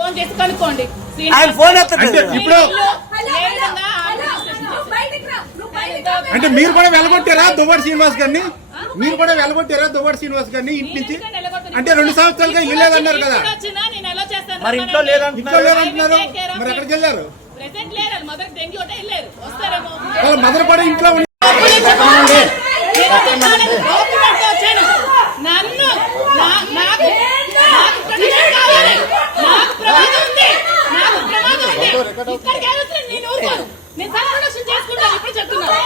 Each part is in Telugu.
ఫోన్ చేసి కనుక్కోండి. ఆయన ఫోన్ ఎత్తట్లేదు. ఇప్పుడు అంటే మీరు కూడా వెళ్ళగొట్టారా దువ్వాడ శ్రీనివాస్ గారిని? మీరు కూడా వెళ్ళగొట్టారా దువ్వాడ శ్రీనివాస్ గారిని ఇంటి నుంచి? అంటే 2 సంవత్సరాలుగా ఇల్లు లేదన్నారు కదా, మరి ఇంట్లో లేదంటున్నారు. మరి ఎక్కడికి వెళ్ళారు? వాళ్ళ మదర్ కూడా ఇంట్లో నన్ను నాకు ప్రొటెక్షన్ కావాలి, నాకు ప్రమాదం ఉంది, నాకు ప్రమాదం ఉంది. ఇక్కడికి వెళ్ళొచ్చు నేను ఊరుకోను, నేను సెల్ఫ్ ప్రొటెక్షన్ చేసుకుంటాను. ఇప్పుడు చెప్తున్నాను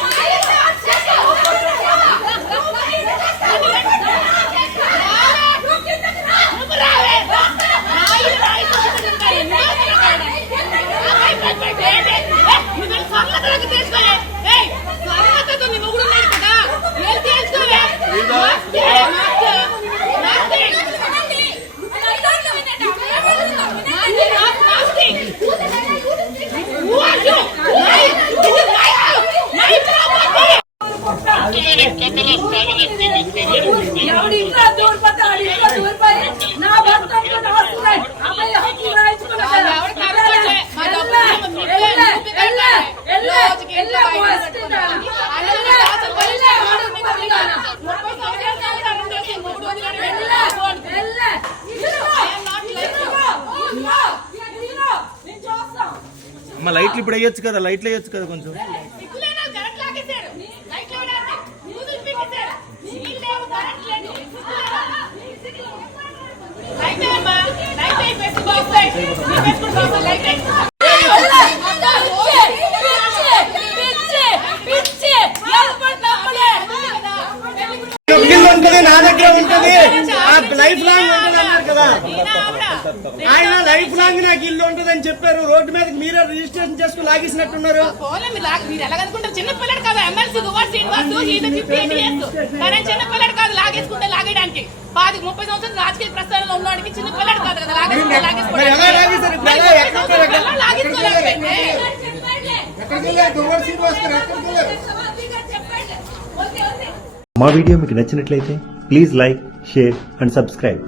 ఎవడింట్లో దూరిపోతే ఆడింట్లో దూరిపోయి నా భర్త అమ్మ లైట్లు ఇప్పుడు వేయొచ్చు కదా, లైట్లు వేయొచ్చు కదా కొంచెం. ఉంటుంది, నా దగ్గర ఉంటుంది, లైఫ్ లాంగ్ ఉంటుంది అన్నారు కదా. ఆయన లైఫ్ లాంగ్ నాకు ఇల్లు ఉంటుంది అని చెప్పారు. రోడ్డు మీద మీరే రిజిస్ట్రేషన్ చేసుకుని లాగేసినట్టున్నారు. మీరు ఎలాగనుకుంటారు? చిన్నపిల్లడు కాదు ఎమ్మెల్సీ దువ్వాడ శ్రీనివాస్, 58 years. కానీ చిన్నపిల్లడు కాదు లాగేసుకుంటే లాగేయడానికి. 30 సంవత్సరాలు రాజకీయ ప్రస్థానంలో ఉన్నవాడికి చిన్నపిల్లడు కాదు కదా మా వీడియో మీకు నచ్చినట్లయితే please like, share and subscribe.